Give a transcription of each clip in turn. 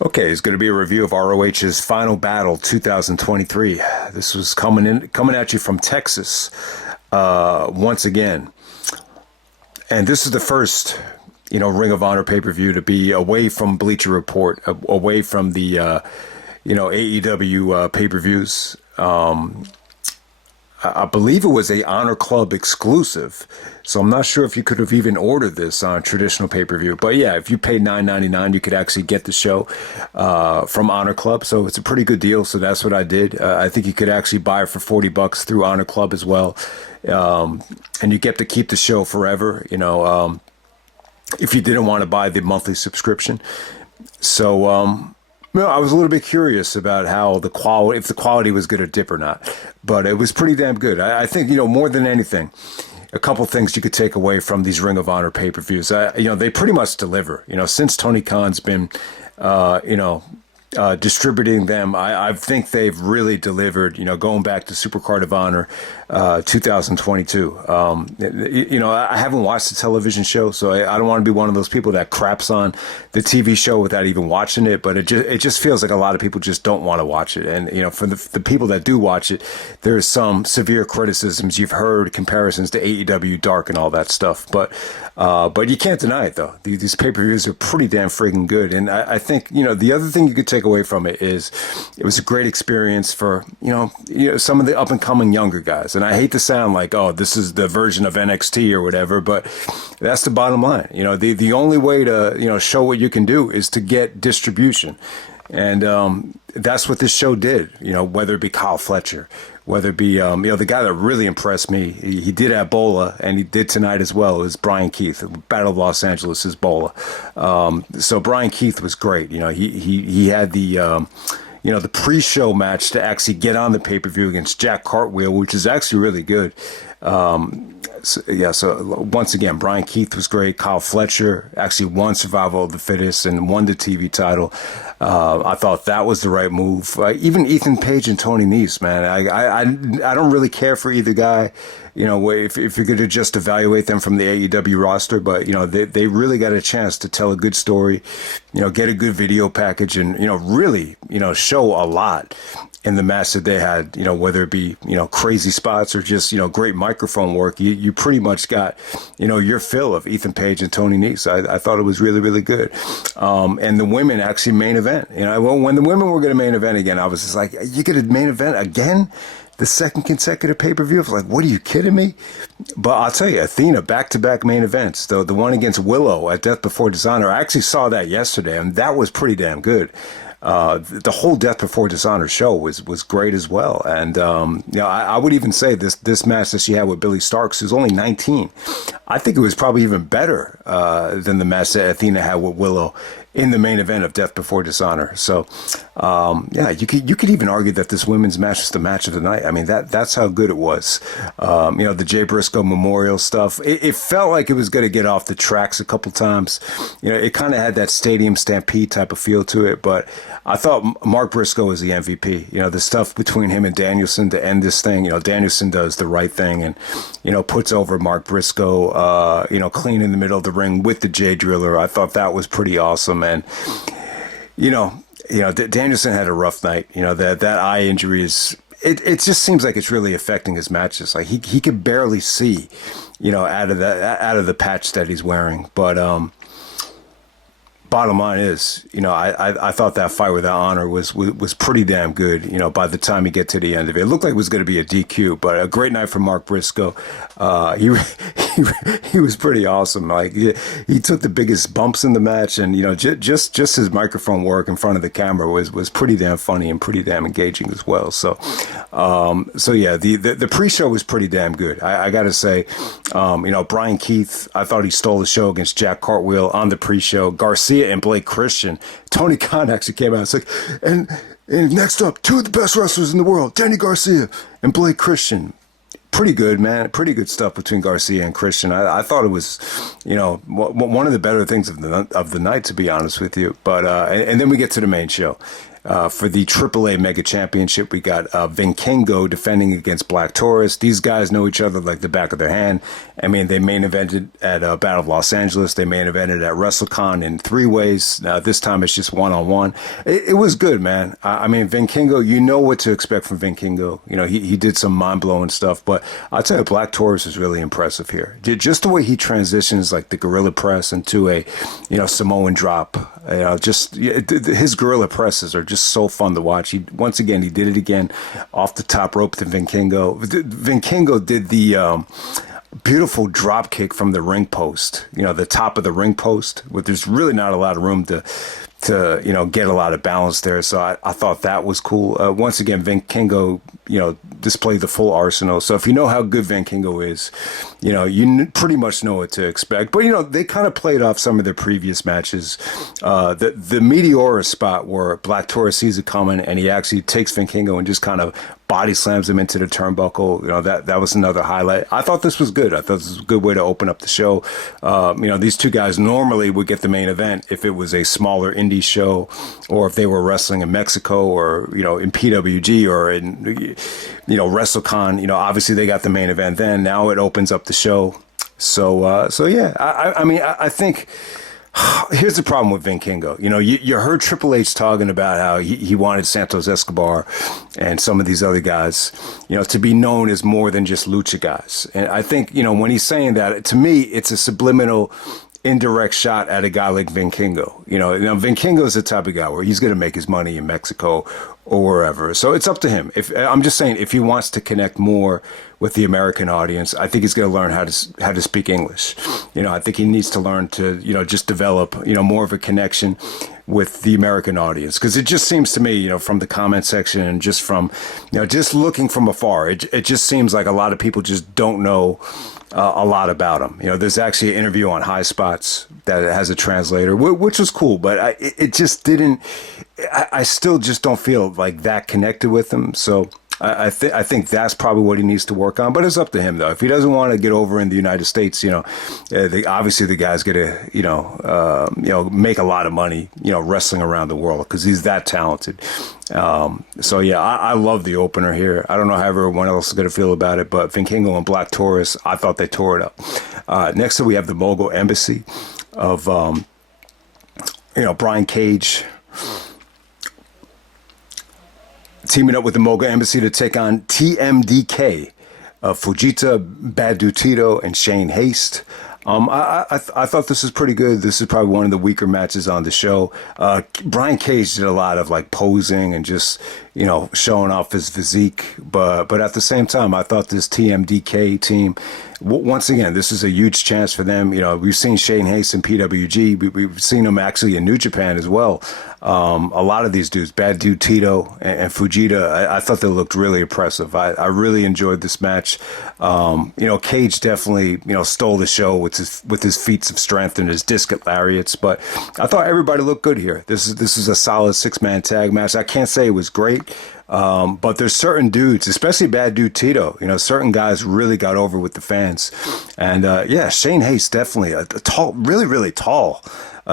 Okay, it's going to be a review of ROH's Final Battle 2023. This was coming at you from Texas once again, and this is the first, Ring of Honor pay-per-view to be away from Bleacher Report, away from the AEW pay-per-views. I believe it was a Honor Club exclusive, so I'm not sure if you could have even ordered this on a traditional pay-per-view. But yeah, if you paid $9.99, you could actually get the show from Honor Club, so it's a pretty good deal. So that's what I did. I think you could actually buy it for $40 through Honor Club as well, and you get to keep the show forever. If you didn't want to buy the monthly subscription, so. I was a little bit curious about how if the quality was going to dip or not, but it was pretty damn good. I think, more than anything, a couple things you could take away from these Ring of Honor pay-per-views. They pretty much deliver. Since Tony Khan's been, distributing them, I think they've really delivered. Going back to Supercard of Honor 2022. I haven't watched the television show, so I don't want to be one of those people that craps on the TV show without even watching it. But it just feels like a lot of people just don't want to watch it. And for the people that do watch it, there's some severe criticisms. You've heard comparisons to AEW Dark and all that stuff. But you can't deny it though. These pay-per-views are pretty damn friggin' good. And I think the other thing you could take away from it is it was a great experience for some of the up and coming younger guys. And I hate to sound like, oh, this is the version of NXT or whatever, but that's the bottom line. The only way to show what you can do is to get distribution, and that's what this show did. Whether it be Kyle Fletcher, whether it be the guy that really impressed me, he did Ebola, and he did tonight as well. It was Bryan Keith, Battle of Los Angeles is Bola. So Bryan Keith was great. He had the pre-show match to actually get on the pay-per-view against Jack Cartwheel, which is actually really good. So once again, Bryan Keith was great. Kyle Fletcher actually won Survival of the Fittest and won the TV title. I thought that was the right move. Even Ethan Page and Tony Nese, man. I don't really care for either guy. If you're going to just evaluate them from the AEW roster, but they really got a chance to tell a good story, get a good video package, and really show a lot in the match that they had. Whether it be crazy spots or just great microphone work, you pretty much got your fill of Ethan Page and Tony Nese. I thought it was really, really good. And the women actually main event. When the women were going to main event again, I was just like, you going to main event again? The second consecutive pay-per-view? I was like, what, are you kidding me? But I'll tell you, Athena, back-to-back main events. The one against Willow at Death Before Dishonor, I actually saw that yesterday, and that was pretty damn good. The whole Death Before Dishonor show was great as well. And, I would even say this match that she had with Billie Starkz, who's only 19, I think it was probably even better than the match that Athena had with Willow in the main event of Death Before Dishonor. So, you could even argue that this women's match is the match of the night. I mean, that's how good it was. The Jay Briscoe Memorial stuff, it felt like it was going to get off the tracks a couple times. It kind of had that Stadium Stampede type of feel to it, but I thought Mark Briscoe was the MVP. The stuff between him and Danielson to end this thing, Danielson does the right thing and, puts over Mark Briscoe, clean in the middle of the ring with the J Driller. I thought that was pretty awesome. And, Danielson had a rough night. That eye injury is, it just seems like it's really affecting his matches. Like he could barely see, out of the patch that he's wearing. But, bottom line is, I thought that fight without honor was pretty damn good. By the time you get to the end of it, it looked like it was going to be a DQ, but a great night for Mark Briscoe. He was pretty awesome. Like he took the biggest bumps in the match, and just his microphone work in front of the camera was pretty damn funny and pretty damn engaging as well. So yeah, the pre-show was pretty damn good. I got to say, Bryan Keith, I thought he stole the show against Jack Cartwheel on the pre-show. Garcia and Blake Christian. Tony Khan actually came out and said, and next up, two of the best wrestlers in the world, Danny Garcia and Blake Christian. Pretty good, man. Pretty good stuff between Garcia and Christian. I thought it was, one of the better things of the night, to be honest with you. But and then we get to the main show, For the AAA Mega Championship, we got Vikingo defending against Black Taurus. These guys know each other like the back of their hand. I mean, they main evented at Battle of Los Angeles. They main evented at WrestleCon in 3 ways. This time it's just one-on-one. It was good, man. I mean, Vikingo, you know what to expect from Vikingo. You know, he did some mind-blowing stuff, but I'll tell you, Black Taurus is really impressive here. Just the way he transitions, like the gorilla press into a, Samoan drop. His gorilla presses are just so fun to watch. Once again, he did it again off the top rope to Vikingo. Vikingo did the beautiful drop kick from the ring post, the top of the ring post, where there's really not a lot of room to get a lot of balance there. So I thought that was cool. Once again, Vikingo, displayed the full arsenal. So if you know how good Vikingo is, you pretty much know what to expect. But, they kind of played off some of their previous matches. The Meteora spot where Black Taurus sees it coming and he actually takes Vikingo and just kind of body slams him into the turnbuckle. That was another highlight. I thought this was good. I thought this was a good way to open up the show. These two guys normally would get the main event if it was a smaller indie show, or if they were wrestling in Mexico, or, in PWG, or in, WrestleCon. Obviously they got the main event then. Now it opens up the show. So yeah, I think here's the problem with Vikingo. You heard Triple H talking about how he wanted Santos Escobar and some of these other guys, to be known as more than just lucha guys. And I think, when he's saying that, to me, it's a subliminal, indirect shot at a guy like Vikingo. Vikingo is the type of guy where he's going to make his money in Mexico or wherever. So it's up to him. I'm just saying, if he wants to connect more with the American audience, I think he's going to learn how to speak English. I think he needs to learn to, just develop, more of a connection with the American audience. Because it just seems to me, from the comment section and just from, just looking from afar, it just seems like a lot of people just don't know a lot about him. There's actually an interview on High Spots that has a translator, which was cool, but it just didn't. I still just don't feel like that connected with him. So I think that's probably what he needs to work on. But it's up to him, though. If he doesn't want to get over in the United States, obviously the guy's gonna make a lot of money, wrestling around the world, because he's that talented. So yeah, I love the opener here. I don't know how everyone else is gonna feel about it, but Vikingo and Black Taurus, I thought they tore it up. Next up, we have the Mogul Embassy of Brian Cage teaming up with the Mogul Embassy to take on TMDK, Fujita, Bad Dude Tito, and Shane Haste. I thought this was pretty good. This is probably one of the weaker matches on the show. Brian Cage did a lot of posing and just showing off his physique, but at the same time, I thought this TMDK team, once again, this is a huge chance for them. We've seen Shane Haste in PWG. We've seen him actually in New Japan as well. A lot of these dudes, Bad Dude Tito and Fujita, I thought they looked really impressive. I really enjoyed this match. Cage definitely, stole the show with his feats of strength and his disc lariats, but I thought everybody looked good here. This is a solid 6-man tag match. I can't say it was great. But there's certain dudes, especially Bad Dude Tito, certain guys really got over with the fans. And Shane Haste, definitely a tall, really, really tall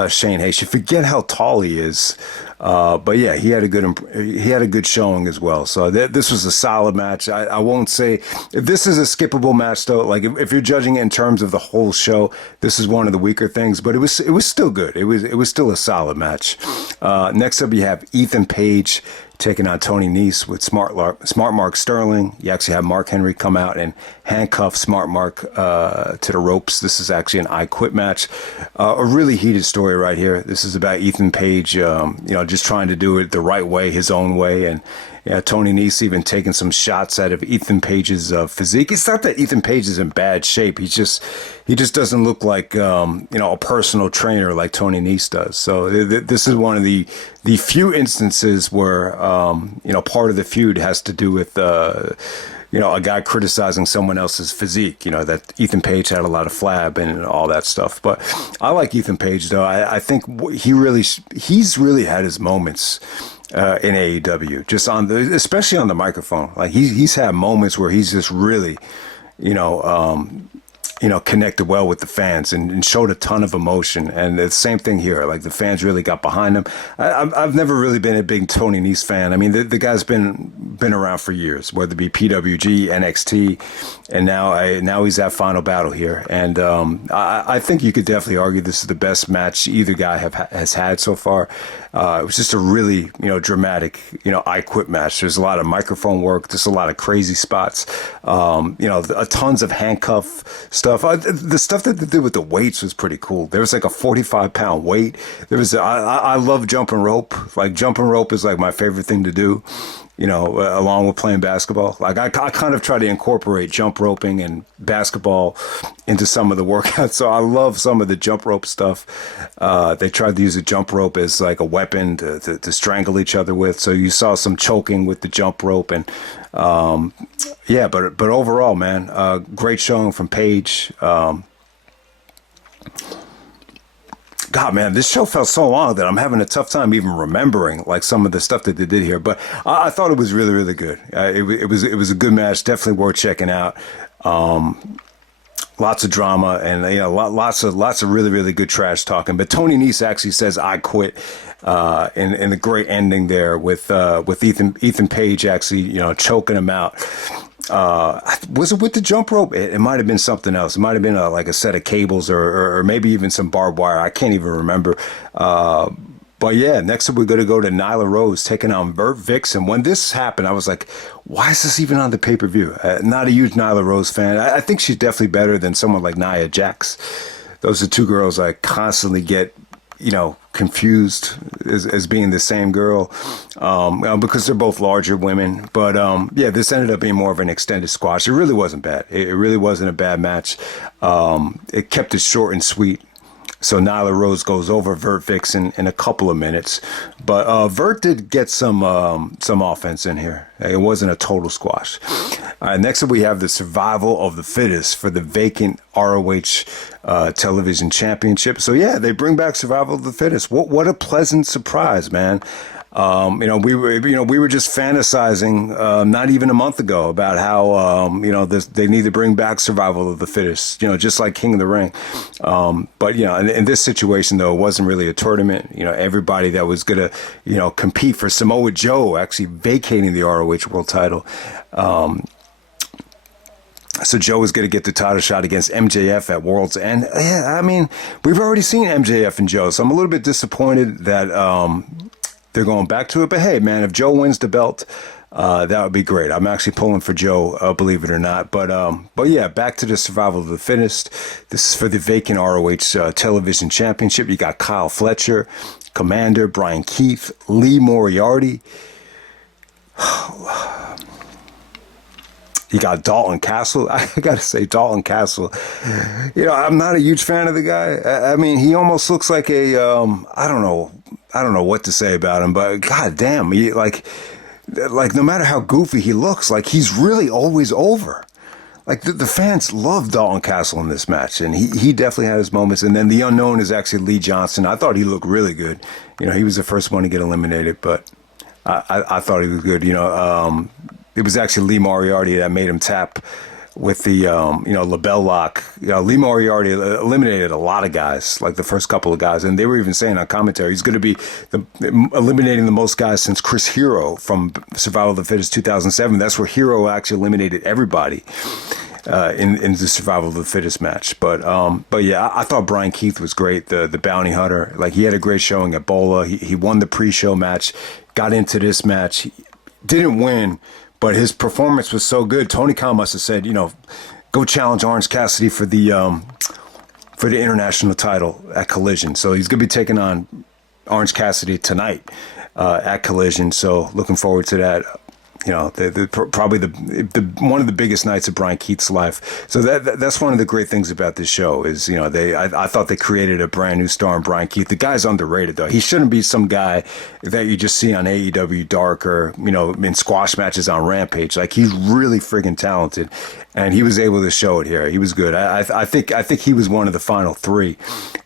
Shane Haste. You forget how tall he is. But yeah, he had a good showing as well. So this was a solid match. I won't say this is a skippable match though. Like if you're judging it in terms of the whole show, this is one of the weaker things, but it was still good. It was still a solid match. Next up, you have Ethan Page taking on Tony Nese with Smart Mark Sterling. You actually have Mark Henry come out and handcuff Smart Mark to the ropes. This is actually an I Quit match. A really heated story right here. This is about Ethan Page, just trying to do it the right way, his own way, and Tony Nese even taking some shots out of Ethan Page's physique. It's not that Ethan Page is in bad shape. He just doesn't look like a personal trainer like Tony Nese does. So this is one of the few instances where part of the feud has to do with a guy criticizing someone else's physique. That Ethan Page had a lot of flab and all that stuff. But I like Ethan Page though. I think he's really had his moments in AEW, just especially on the microphone. Like he's had moments where he's just really, connected well with the fans and showed a ton of emotion. And the same thing here. Like, the fans really got behind him. I've never really been a big Tony Nese fan. I mean, the guy's been around for years, whether it be PWG, NXT, and now he's at Final Battle here. And I think you could definitely argue this is the best match either guy has had so far. It was just a really, dramatic, I Quit match. There's a lot of microphone work, just a lot of crazy spots, tons of handcuff stuff. The stuff that they did with the weights was pretty cool. There was like a 45-pound weight. I love jumping rope. Like, jumping rope is like my favorite thing to do, along with playing basketball. Like, I kind of try to incorporate jump roping and basketball into some of the workouts. So I love some of the jump rope stuff. They tried to use a jump rope as like a weapon to strangle each other with. So you saw some choking with the jump rope. And but overall, man, great showing from Paige. God, man, this show felt so long that I'm having a tough time even remembering like some of the stuff that they did here. But I thought it was really, really good. It was a good match, definitely worth checking out. Lots of drama and lots of really, really good trash talking. But Tony Nese actually says "I quit" in the great ending there with Ethan Page actually choking him out. Was it with the jump rope? It might have been something else. It might have been like a set of cables or maybe even some barbed wire. I can't even remember. But yeah, next up we're going to go to Nyla Rose taking on VertVixen. When this happened, I was like, why is this even on the pay-per-view? Not a huge Nyla Rose fan. I think she's definitely better than someone like Nia Jax. Those are two girls I constantly get confused as being the same girl because they're both larger women. But this ended up being more of an extended squash. It really wasn't bad. It really wasn't a bad match. It kept it short and sweet. So Nyla Rose goes over VertVixen in a couple of minutes. But Vert did get some offense in here. It wasn't a total squash. Next up, we have the survival of the fittest for the vacant ROH television championship. So, yeah, they bring back survival of the fittest. What a pleasant surprise, man. We were just fantasizing not even a month ago about how they need to bring back survival of the fittest, just like King of the Ring. But in this situation though, it wasn't really a tournament. Everybody that was gonna compete for Samoa Joe actually vacating the ROH World Title. So Joe is going to get the title shot against MJF at World's End. Yeah, I mean, we've already seen MJF and Joe, so I'm a little bit disappointed that they're going back to it. But hey, man, if Joe wins the belt, that would be great. I'm actually pulling for Joe, believe it or not. But yeah, back to the survival of the fittest. This is for the vacant ROH television championship. You got Kyle Fletcher, Kommander, Bryan Keith, Lee Moriarty. You got Dalton Castle. I got to say, Dalton Castle. I'm not a huge fan of the guy. I mean, he almost looks like a, I don't know what to say about him, but god damn, he, like no matter how goofy he looks, like he's really always over. Like the fans love Dalton Castle in this match, and he definitely had his moments. And then the unknown is actually Lee Johnson. I thought he looked really good. He was the first one to get eliminated, but I thought he was good. It was actually Lee Moriarty that made him tap with the, label lock. Lee Moriarty eliminated a lot of guys, like the first couple of guys. And they were even saying on commentary, he's going to be eliminating the most guys since Chris Hero from Survival of the Fittest 2007. That's where Hero actually eliminated everybody in the Survival of the Fittest match. But yeah, I thought Bryan Keith was great, the bounty hunter. Like, he had a great showing at Bola. He won the pre-show match, got into this match. He didn't win, but his performance was so good. Tony Khan must have said, go challenge Orange Cassidy for the international title at Collision. So he's going to be taking on Orange Cassidy tonight at Collision. So looking forward to that. Probably the one of the biggest nights of Bryan Keith's life. So that's one of the great things about this show is, I thought they created a brand new star in Bryan Keith. The guy's underrated though. He shouldn't be some guy that you just see on AEW Dark or, in squash matches on Rampage. Like, he's really friggin' talented, and he was able to show it here. He was good. I think he was one of the final three.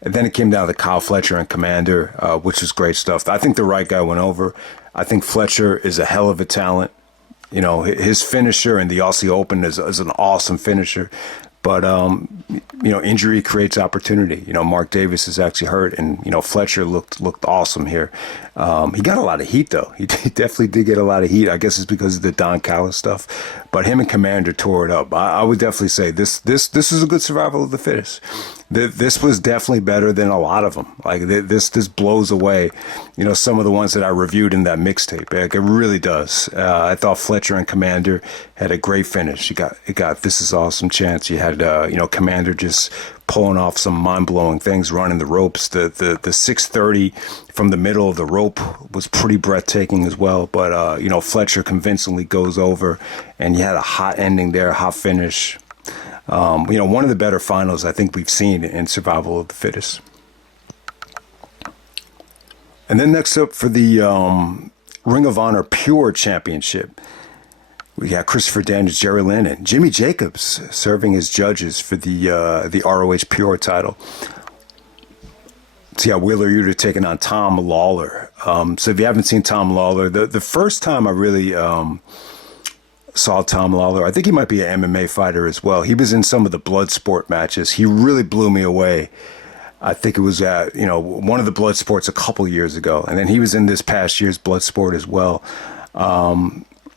And then it came down to Kyle Fletcher and Kommander, which was great stuff. I think the right guy went over. I think Fletcher is a hell of a talent. His finisher in the Aussie Open is an awesome finisher. But, injury creates opportunity. Mark Davis is actually hurt, and, Fletcher looked awesome here. He got a lot of heat, though. He definitely did get a lot of heat. I guess it's because of the Don Callis stuff. But him and Kommander tore it up. I would definitely say this is a good survival of the fittest. This was definitely better than a lot of them. Like, this blows away, some of the ones that I reviewed in that mixtape. Like, it really does. I thought Fletcher and Kommander had a great finish. It got This Is Awesome chance. You had, Kommander just pulling off some mind-blowing things, running the ropes. The 630 from the middle of the rope was pretty breathtaking as well. But, Fletcher convincingly goes over, and you had a hot ending there, hot finish. One of the better finals I think we've seen in Survival of the Fittest. And then next up for the Ring of Honor Pure Championship, we got Christopher Daniels, Jerry Lynn, and Jimmy Jacobs serving as judges for the ROH Pure title. So yeah, Wheeler Yuta taking on Tom Lawler. So if you haven't seen Tom Lawler, the first time I really saw Tom Lawler, I think he might be an MMA fighter as well. He was in some of the Bloodsport matches. He really blew me away. I think it was at, one of the Bloodsports a couple years ago. And then he was in this past year's Bloodsport as well.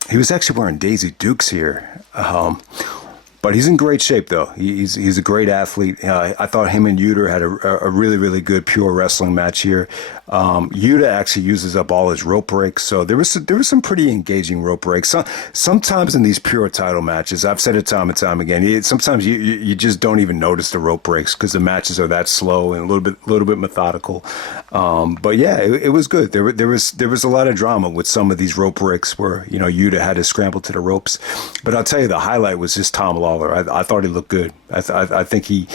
He was actually wearing Daisy Dukes here. But he's in great shape, though. He's a great athlete. I thought him and Yuta had a really, really good pure wrestling match here. Yuta actually uses up all his rope breaks, so there was some pretty engaging rope breaks. Sometimes in these pure title matches, I've said it time and time again, sometimes you just don't even notice the rope breaks because the matches are that slow and a little bit methodical. But yeah, it was good. There was a lot of drama with some of these rope breaks where Yuta had to scramble to the ropes. But I'll tell you, the highlight was just Tom Lawler. I thought he looked good. I think he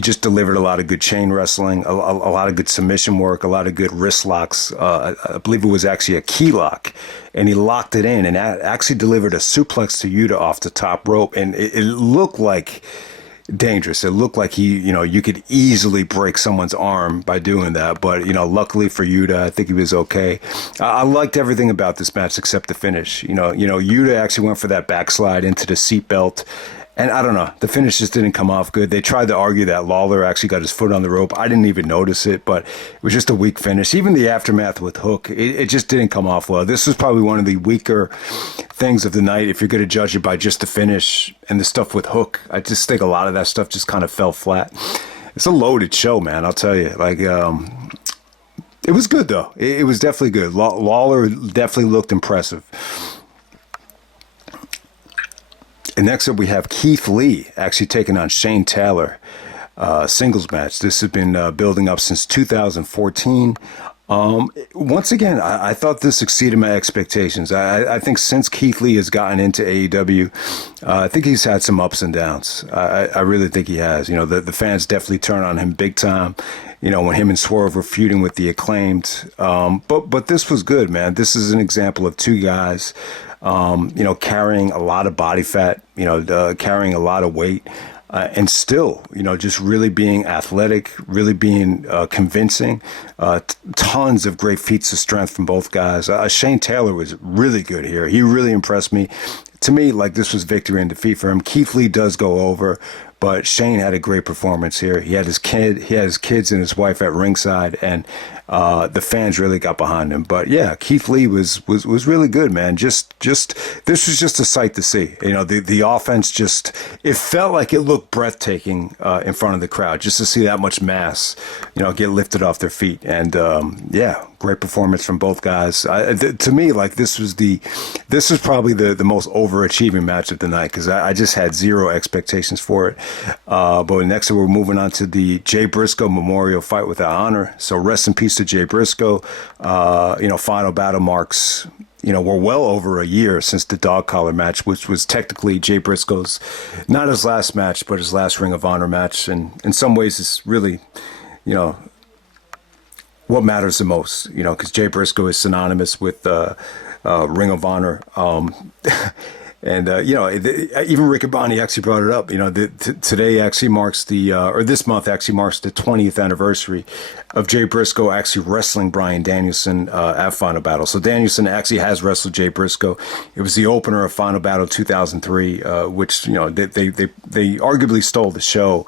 just delivered a lot of good chain wrestling, a lot of good submission work, a lot of good wrist locks. I believe it was actually a key lock, and he locked it in and actually delivered a suplex to Yuta off the top rope, and it looked like dangerous. It looked like you could easily break someone's arm by doing that. But, luckily for Yuta, I think he was okay. I liked everything about this match except the finish. Yuta actually went for that backslide into the seatbelt. And I don't know, the finish just didn't come off good. They tried to argue that Lawler actually got his foot on the rope. I didn't even notice it, but it was just a weak finish. Even the aftermath with Hook, it just didn't come off well. This was probably one of the weaker things of the night if you're going to judge it by just the finish and the stuff with Hook. I just think a lot of that stuff just kind of fell flat. It's a loaded show, man, I'll tell you. Like, it was good, though. It was definitely good. Lawler definitely looked impressive. And next up, we have Keith Lee actually taking on Shane Taylor, singles match. This has been building up since 2014. Once again, I thought this exceeded my expectations. I think since Keith Lee has gotten into AEW, I think he's had some ups and downs. I really think he has. The fans definitely turn on him big time. When him and Swerve were feuding with the Acclaimed. But this was good, man. This is an example of two guys carrying a lot of body fat, carrying a lot of weight, and still, just really being athletic, really being convincing. Tons of great feats of strength from both guys. Shane Taylor was really good here. He really impressed me. To me, like, this was victory and defeat for him. Keith Lee does go over, but Shane had a great performance here. He had his kids and his wife at ringside, and the fans really got behind him. But yeah, Keith Lee was really good, man. Just this was just a sight to see. The offense it felt like it looked breathtaking in front of the crowd, just to see that much mass, get lifted off their feet. And yeah, great performance from both guys. To me, like, this was probably the most overachieving match of the night, because I just had zero expectations for it. But next we're moving on to the Jay Briscoe Memorial Fight Without Honor. So rest in peace to Jay Briscoe. Final battle marks, we're well over a year since the dog collar match, which was technically Jay Briscoe's, not his last match, but his last Ring of Honor match. And in some ways it's really, what matters the most, because Jay Briscoe is synonymous with Ring of Honor. And, even Rick Abani actually brought it up. Today actually marks or this month actually marks the 20th anniversary of Jay Briscoe actually wrestling Bryan Danielson at Final Battle. So Danielson actually has wrestled Jay Briscoe. It was the opener of Final Battle 2003, which, they arguably stole the show.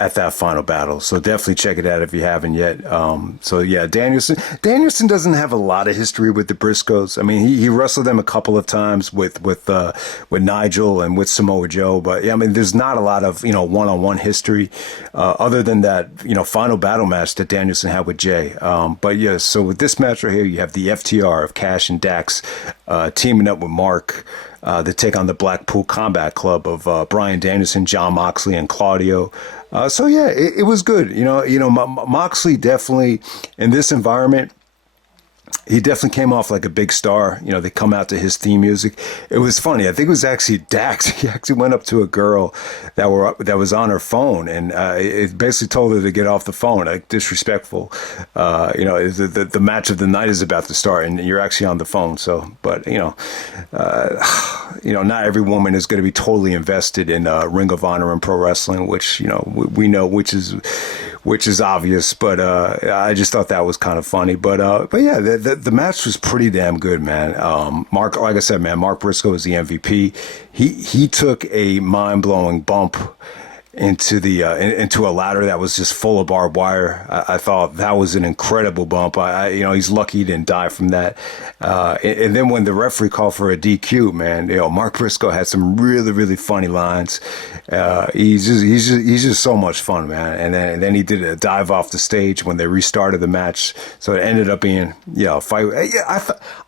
At that Final Battle. So definitely check it out if you haven't yet. Danielson doesn't have a lot of history with the Briscoes. I mean, he wrestled them a couple of times with Nigel and with Samoa Joe, but there's not a lot of, one-on-one history, other than that, Final Battle match that Danielson had with Jay. So with this match right here, you have the FTR of Cash and Dax, teaming up with Mark, to take on the Blackpool Combat Club of Bryan Danielson, John Moxley, and Claudio. It was good. Moxley definitely in this environment, he definitely came off like a big star. They come out to his theme music. It was funny. I think it was actually Dax. He actually went up to a girl that was on her phone, and it basically told her to get off the phone. Like, disrespectful. The match of the night is about to start, and you're actually on the phone. So, but not every woman is going to be totally invested in Ring of Honor and pro wrestling, which we know, which is obvious. But I just thought that was kind of funny. But yeah, the match was pretty damn good, man. Mark, like I said, man, Mark Briscoe is the MVP. He took a mind-blowing bump into a ladder that was just full of barbed wire. I thought that was an incredible bump. He's lucky he didn't die from that. And then when the referee called for a DQ, man, Mark Briscoe had some really, really funny lines. He's just so much fun, man. And then he did a dive off the stage when they restarted the match. So it ended up being, a fight. Yeah,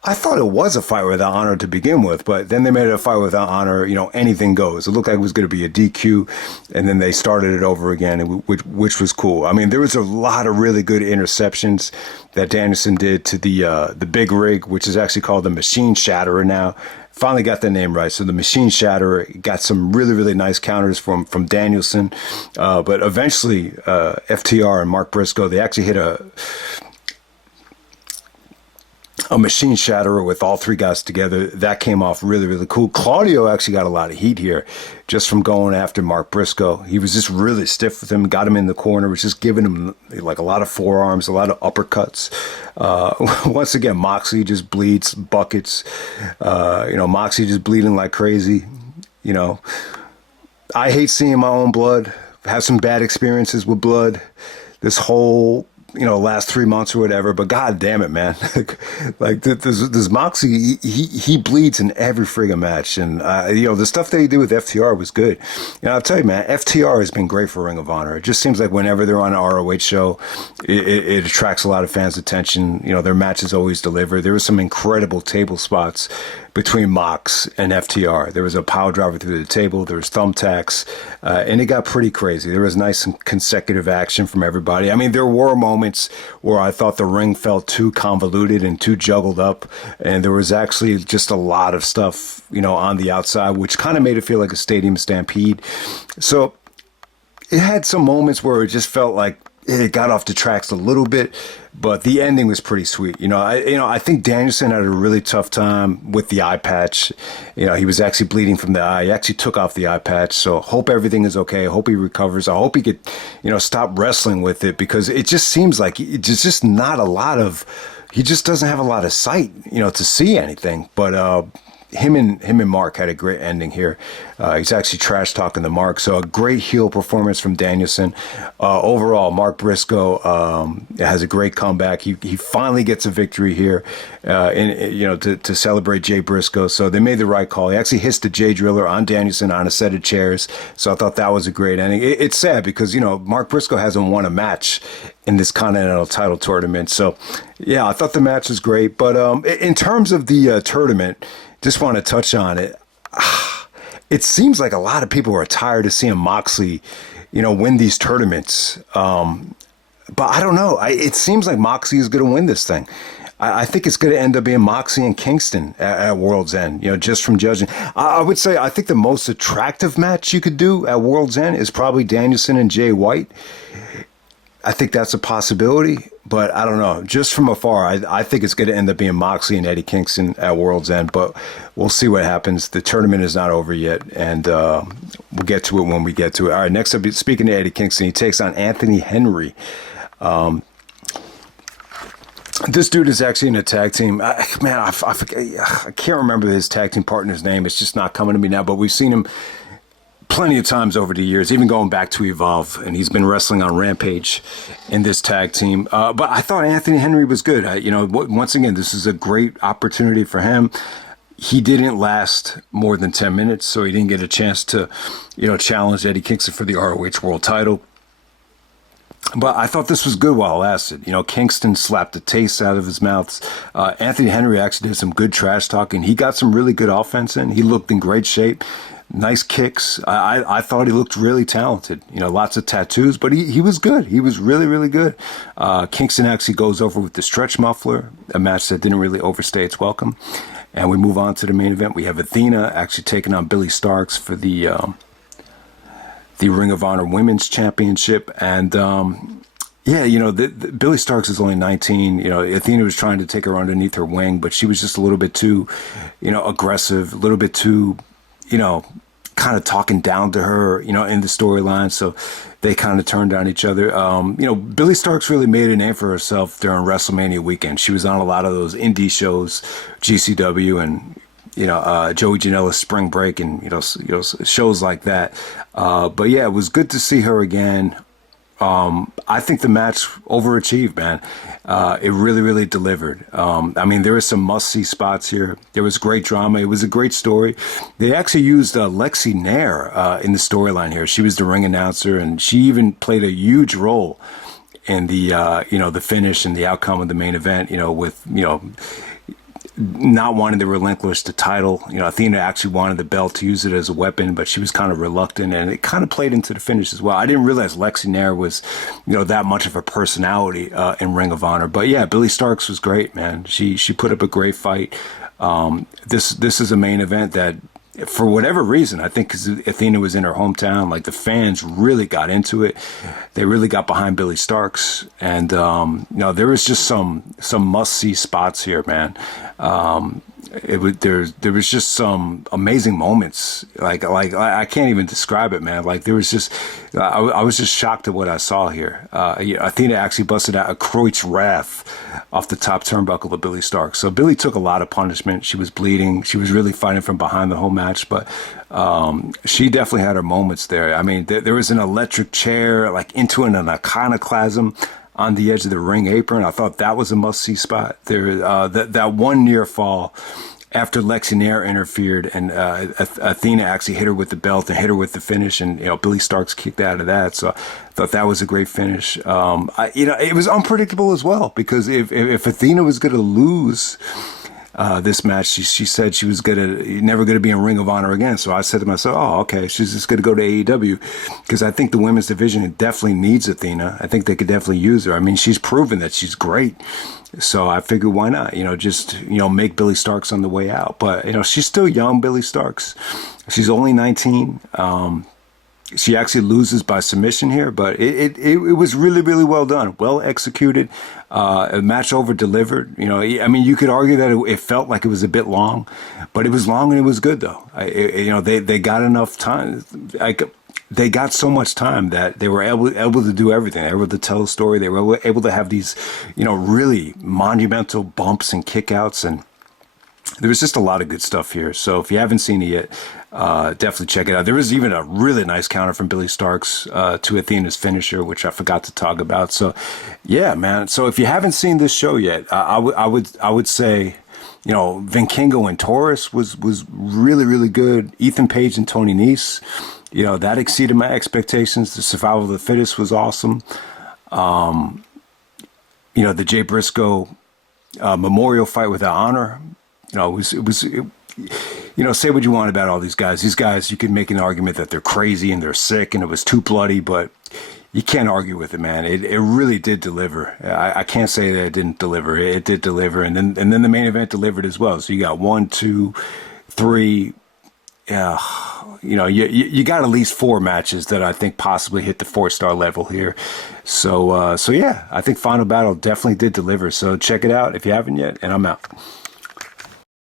I thought it was a fight without honor to begin with, but then they made it a fight without honor. Anything goes. It looked like it was going to be a DQ, and then they started it over again, which was cool. I mean, there was a lot of really good interceptions that Danielson did to the big rig, which is actually called the Machine Shatterer now. Finally got the name right. So the Machine Shatterer got some really, really nice counters from Danielson. But eventually, FTR and Mark Briscoe, they actually hit a Machine Shatterer with all three guys together. That came off really, really cool. Claudio actually got a lot of heat here just from going after Mark Briscoe. He was just really stiff with him, got him in the corner, was just giving him like a lot of forearms, a lot of uppercuts. Once again, Moxley just bleeds buckets. Moxley just bleeding like crazy. I hate seeing my own blood. Have some bad experiences with blood. This whole last 3 months or whatever, but god damn it, man. like this Moxley, he bleeds in every friggin' match. And, the stuff that he did with FTR was good. I'll tell you, man, FTR has been great for Ring of Honor. It just seems like whenever they're on an ROH show, it attracts a lot of fans' attention. Their matches always deliver. There were some incredible table spots between Mox and FTR. There was a pile driver through the table. There was thumbtacks, and it got pretty crazy. There was nice and consecutive action from everybody. I mean, there were moments where I thought the ring felt too convoluted and too juggled up, and there was actually just a lot of stuff, on the outside, which kind of made it feel like a stadium stampede. So it had some moments where it just felt like it got off the tracks a little bit, but the ending was pretty sweet. I think Danielson had a really tough time with the eye patch. He was actually bleeding from the eye. He actually took off the eye patch. So hope everything is okay. I hope he recovers. I hope he could, stop wrestling with it, because it just seems like it's just not a lot of, he just doesn't have a lot of sight, to see anything. But, him and Mark had a great ending here. He's actually trash talking the Mark, so a great heel performance from Danielson. Overall, Mark Briscoe has a great comeback. He finally gets a victory here, to celebrate Jay Briscoe. So they made the right call. He actually hits the Jay Driller on Danielson on a set of chairs. So I thought that was a great ending. It's sad because Mark Briscoe hasn't won a match in this Continental title tournament. So yeah, I thought the match was great. But in terms of the tournament, just want to touch on it. It seems like a lot of people are tired of seeing Moxley, win these tournaments. But I don't know. It seems like Moxley is going to win this thing. I think it's going to end up being Moxley and Kingston at World's End, just from judging. I would say I think the most attractive match you could do at World's End is probably Danielson and Jay White. I think that's a possibility, but I don't know. Just from afar, I think it's going to end up being Moxley and Eddie Kingston at World's End, but we'll see what happens. The tournament is not over yet, and we'll get to it when we get to it. All right, next up, speaking of Eddie Kingston, he takes on Anthony Henry. This dude is actually in a tag team. I can't remember his tag team partner's name. It's just not coming to me now, but we've seen him plenty of times over the years, even going back to Evolve, and he's been wrestling on Rampage in this tag team. But I thought Anthony Henry was good. Once again, this is a great opportunity for him. He didn't last more than 10 minutes, so he didn't get a chance to, challenge Eddie Kingston for the ROH World title. But I thought this was good while it lasted. Kingston slapped the taste out of his mouth. Anthony Henry actually did some good trash talking. He got some really good offense in. He looked in great shape. Nice kicks. I thought he looked really talented. Lots of tattoos, but he was good. He was really, really good. Kingston actually goes over with the stretch muffler, a match that didn't really overstay its welcome. And we move on to the main event. We have Athena actually taking on Billie Starkz for the Ring of Honor Women's Championship. And Billie Starkz is only 19. Athena was trying to take her underneath her wing, but she was just a little bit too, aggressive, a little bit too, kind of talking down to her, in the storyline. So they kind of turned on each other. Billie Starkz really made a name for herself during WrestleMania weekend. She was on a lot of those indie shows, GCW and, Joey Janela's Spring Break and, shows like that. But yeah, it was good to see her again. I think the match overachieved, man. It really, really delivered. There were some must-see spots here. There was great drama. It was a great story. They actually used Lexi Nair in the storyline here. She was the ring announcer, and she even played a huge role in the, the finish and the outcome of the main event, with, not wanting to relinquish the title. Athena actually wanted the belt to use it as a weapon, but she was kind of reluctant, and it kind of played into the finish as well. I didn't realize Lexi Nair was, that much of a personality in Ring of Honor. But yeah, Billie Starkz was great, man. She put up a great fight. This is a main event that, for whatever reason, I think because Athena was in her hometown, like the fans really got into it. They really got behind Billie Starkz, and there was just some must-see spots here, man. There was just some amazing moments. Like I can't even describe it, man. Like there was just, I was just shocked at what I saw here. Athena actually busted out a Kreutz Wrath off the top turnbuckle of Billie Starkz. So Billie took a lot of punishment. She was bleeding. She was really fighting from behind the whole match, but she definitely had her moments there. There was an electric chair, like into an iconoclasm on the edge of the ring apron. I thought that was a must-see spot. There, that one near fall after Lexi Nair interfered, and Athena actually hit her with the belt and hit her with the finish, and Billie Starkz kicked out of that. So I thought that was a great finish. It was unpredictable as well, because if Athena was going to lose this match, she said she was never gonna be in Ring of Honor again. So I said to myself, oh, okay, she's just gonna go to AEW, because I think the women's division definitely needs Athena. I think they could definitely use her. She's proven that she's great. So I figured, why not? Make Billie Starkz on the way out. But she's still young, Billie Starkz. She's only 19. She actually loses by submission here, but it was really, really well done, well executed. A match over delivered. You could argue that it felt like it was a bit long, but it was long and it was good though. They got enough time. They got so much time that they were able to do everything. They were able to tell a story. They were able to have these, really monumental bumps and kickouts, and there was just a lot of good stuff here. So if you haven't seen it yet, definitely check it out. There was even a really nice counter from Billie Starkz to Athena's finisher, which I forgot to talk about. So yeah, man. So if you haven't seen this show yet, I would say, Vikingo and Taurus was really, really good. Ethan Page and Tony Nese, that exceeded my expectations. The Survival of the Fittest was awesome. The Jay Briscoe memorial fight with the honor. Say what you want about all these guys. These guys, you could make an argument that they're crazy and they're sick and it was too bloody, but you can't argue with it, man. It really did deliver. I can't say that it didn't deliver. It did deliver, and then the main event delivered as well. So you got 1, 2, 3, you got at least 4 matches that I think possibly hit the 4-star level here. So yeah, I think Final Battle definitely did deliver. So check it out if you haven't yet, and I'm out.